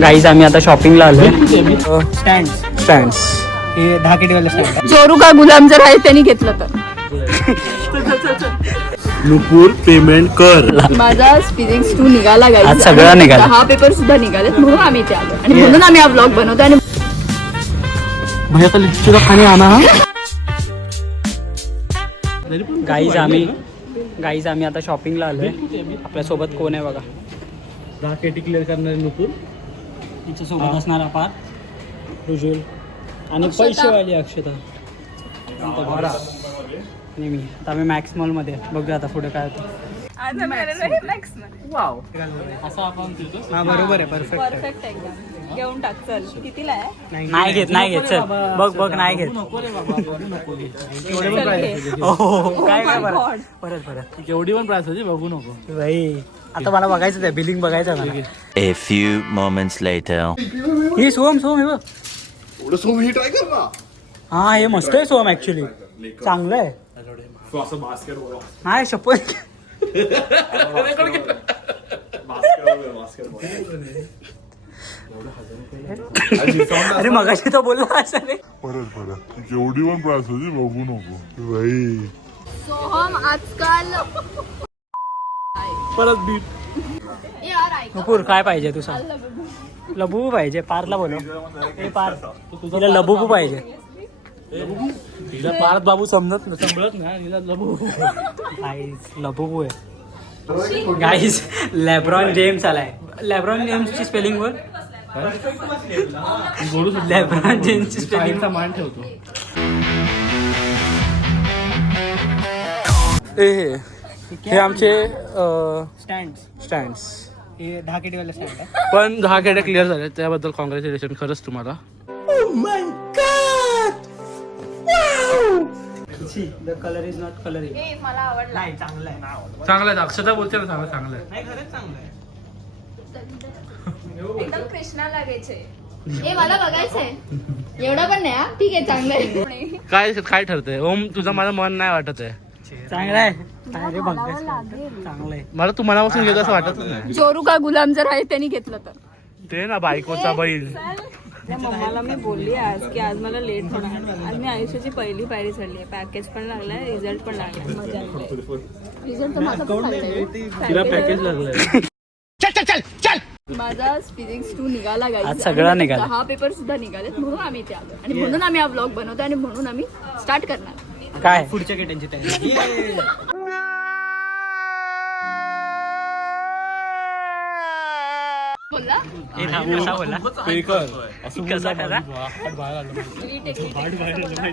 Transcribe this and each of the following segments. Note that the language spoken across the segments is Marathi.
गाईज आम्ही आता शॉपिंगला आलोय. स्टँड्स हे 10 केटीवाले स्टँड. चोरू का गुलाम जर आहे त्यांनी घेतलं तर नुपूर पेमेंट कर. माझा फिजिक्स 2 निघाला आज गाईज. सगळं निघालं. हा पेपर सुद्धा निघालेत म्हणून आम्ही इथे आलो आणि म्हणून आम्ही हा ब्लॉग बनवतो. आणि भैया का लिपस्टिक का खाने आना. गाईज आम्ही आता शॉपिंगला आलोय. आपल्यासोबत कोण आहे बघा. 10 केटी क्लिअर करणार नुपूर. तिच्यासोबत असणार अपार, रुजुल आणि पैसेवाली अक्षता आणि मी. आता आम्ही मॅक्स मॉलमध्ये बघूया आता पुढे काय होतं. वाव, असं आपण हा बरोबर आहे. परफेक्ट. परफेक्ट एकदम. घेऊन टाक. चल कितीला आहे? नाही घेत चल बघ नाही घेत. नको रे बाबा, बघू नको घे. चल घे. काय Oh my God. परत केवढी पण प्राइस होती बघू नको. भाई आता मला बघायचं आहे, बिलिंग बघायचं आहे मला. A few moments later. हे सोहम हे बघ. एवढं सोम हे ट्राय कर ना. हा हे मस्त आहे सोहम, ऍक्च्युली चांगलं आहे. असं बास्केट बॉल. नाही शपथ. अरे मगाशी तो बोलला असं रे. परत केवढी पण प्राइस होती बघू नको भाई. सोहम आजकाल परत बीट. यार ऐक. नुपूर काय पाहिजे तू सांग. लबू पाहिजे. पारला बोलव. हे पार तिला लबू पाहिजे. तिला पारत बाबू संभळत ना हिला लबू. गाईज लबू आहे. गाईज लेब्रॉन जेम्स आलाय. लेब्रॉन जेम्सची स्पेलिंग बोल. बोलू लेब्रॉन जेम्सची स्पेलिंग. मान ठेवतो. हे आमचे स्टँड्स. हे 10 केटीवाले स्टँड आहे. पण 10 केट्या क्लिअर झाल्या त्याबद्दल कॉंग्रॅच्युलेशन खरंच तुम्हाला. The colour is not colouring. हे मला आवडला. नाही चांगलं आहे. चांगलं आहे. अक्षता बोलते ना चांगलं आहे. नाही खरंच चांगलं आहे. एकदम कृष्णा लागायचे. हे मला बघायचंय. एवढं पण नाही. हा ठीक आहे, चांगलं आहे. काय ठरतंय ओम तुझं माझं मन नाही वाटत आहे. चांगलं आहे. अरे बघ चांगलं आहे. मला तू मनापासून घेत असं वाटतच नाही. चोरू का गुलाम जर आहे त्यांनी घेतलं तर ते ना बायकोचा बैल. मम्माला मी बोलली आज की आज मला लेट होणार. आज मी आयुष्याची पहिली पायरी चढली आहे. पॅकेज पण लागलाय, रिझल्ट पण लागलाय. मजा आली. रिझल्ट तर माझा पण लागलाय. तिला पॅकेज लागलंय. माझा फिजिक्स 2 निघाला गाईज. आज सगळं निघालं. हा पेपर सुद्धा निघालेत म्हणून आम्ही इथे आलो आणि म्हणून आम्ही हा ब्लॉग बनवतो आणि म्हणून आम्ही स्टार्ट करणार. काय पुढच्या केट्यांची टाइम. बोलला कसा बोला. पेकर कसा करा.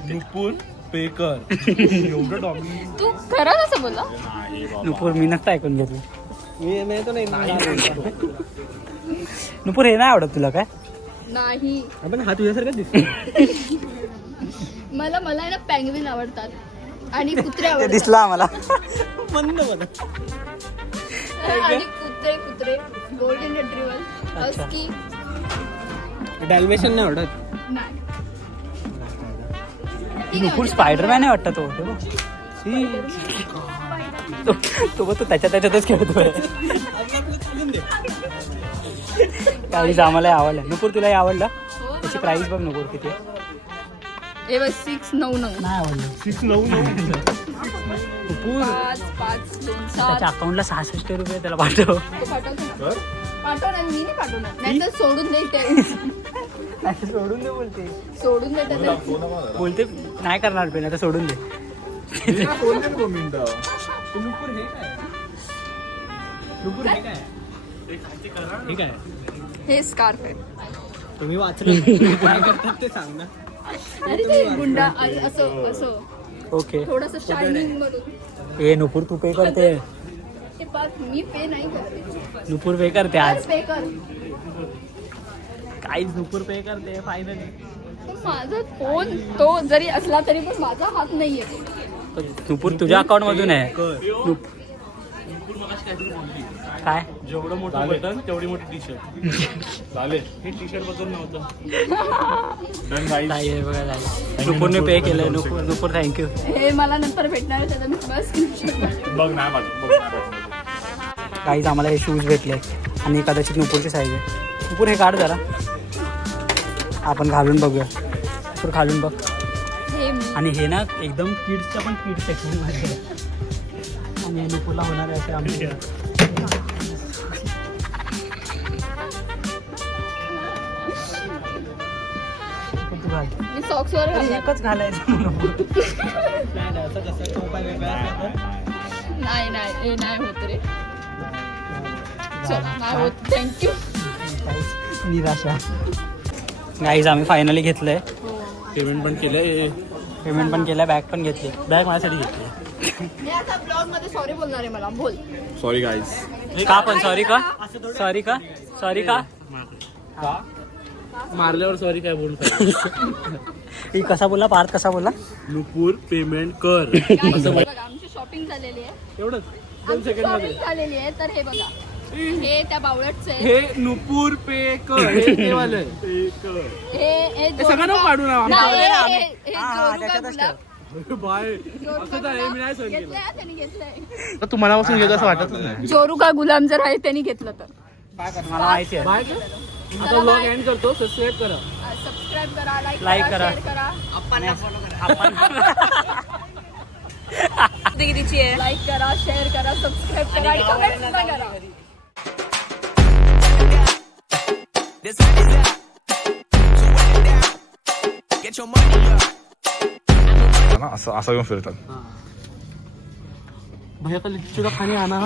नुपूर पेकर एवढं डॉमी. तू खरंच असं बोलला. नुपूर मी नसतं ऐकून घेतलं. मी तो नाही. नुपूर हे नाही आवडत तुला काय. नाही आपण हा तुझ्यासारखा दिसतो. मला आहे ना पेंग्विन आवडतात आणि कुत्रे ते आवडतात. दिसलं आम्हाला. मंद बघा. आणि कुत्रे गोल्डन रिट्रीव्हर, हस्की डॅल्मेशन नाही आवडत. नाही. नुपूर स्पायडरमॅन आहे वाटतं तो. तो त्याच्यातच खेळतोय. काहीच आम्हाला आवडलं. नुपूर तुला आवडलं. त्याची प्राइस बघ नुपूर किती आहे. हे बघ 699. नाही आवडलं. 699. नुपूर 5 2 7. त्याच्या अकाउंटला 66 रुपये त्याला पाठव. पाठवणार मी नाही पाठवणार. नाही तर सोडून दे ते. सोडून दे बोलते. सोडून दे त्याला. बोलते नाही करणार पे, आता सोडून दे. हे स्कार्फ आहे. तुम्ही वाचलं काय करतात ते सांग ना. अरे ते गुंडा असं ओके. थोडस शायनिंग मधून. ए नुपूर तू पे करते. ते पाच मी पे नाही करते. नुपूर पे करते आज. पे कर. काहीच नुपूर पे करते फायनली. माझा फोन तो जरी असला तरी पण माझा हात नाहीये. नुपूर तुझ्या अकाउंट मधून आहे. काय जेवढं मोठं बटन तेवढी मोठी टी शर्ट. चालेल. हे टी शर्ट बद्दल नव्हतं. नाही बघा नाही. नुपूरने पे केलंय. नुपूर थँक्यू. हे मला नंतर भेटणार आहे त्याचा मी तुम्हाला स्क्रीनशॉट. बघ नाही माझं. काहीच आम्हाला हे शूज भेटले आणि कदाचित नुपूरची साईज आहे. नुपूर हे काढ जरा, आपण घालून बघूया. तर घालून बघ. हे मी. आणि हे ना एकदम किड्सच्या पण किड सेक्शन मध्ये आहे. आणि नुपूरला होणार आहे असे आमचे. तू घाल. मी सॉक्स वर घालणार. एकच घालायचं नुपूर. नाही नाही, असं कसं तो उपाय वेगळा असला तर. नाही नाही हे नाही होत रे. चल नाही होत. थँक्यू. निराशा. गाईज आम्ही फायनली घेतलंय. पेमेंट पण केलंय. पेमेंट पण केलं, बॅग पण घेतली. बॅग माझ्यासाठी घेतली. मी आता ब्लॉग मध्ये सॉरी बोलणार आहे. मला बोल. Sorry guys. का पण सॉरी का? सॉरी का? सॉरी का? मारल्यावर सॉरी काय बोलतो. ही कसा बोलला? पार्थ कसा बोलला? नुपूर पेमेंट कर. बघा आमची शॉपिंग झालेली आहे. एवढंच. आमची शॉपिंग झालेली आहे. तर हे बघा, हे त्या बावळटचं आहे. हे नुपूर पे कर. हे ते वालं. हे सगळं नको काढू ना. नाही, हा, हे हा, जोरू का त्याच्यातच गुलाब? बाय. जोरू असं का तर हे मी नाही गुलाब? सहन केलं. घेतलंय, त्यांनी घेतलंय. तर तुम्हाला पासून घेतो असं वाटत नाही. जोरू का गुलाम जर आहे त्यांनी घेतलं तर मला माहिती आहे. बाय. आता ब्लॉग एंड करतो. सबस्क्राईब करा. सबस्क्राईब करा, Like करा. शेअर करा, आपण कितीची आहे? लाईक करा, शेअर करा, सबस्क्राईब करा आणि कमेंट सुद्धा करा. असं घेऊन फिरतात. भैया का लिट्टी चूड़ा खाने आना.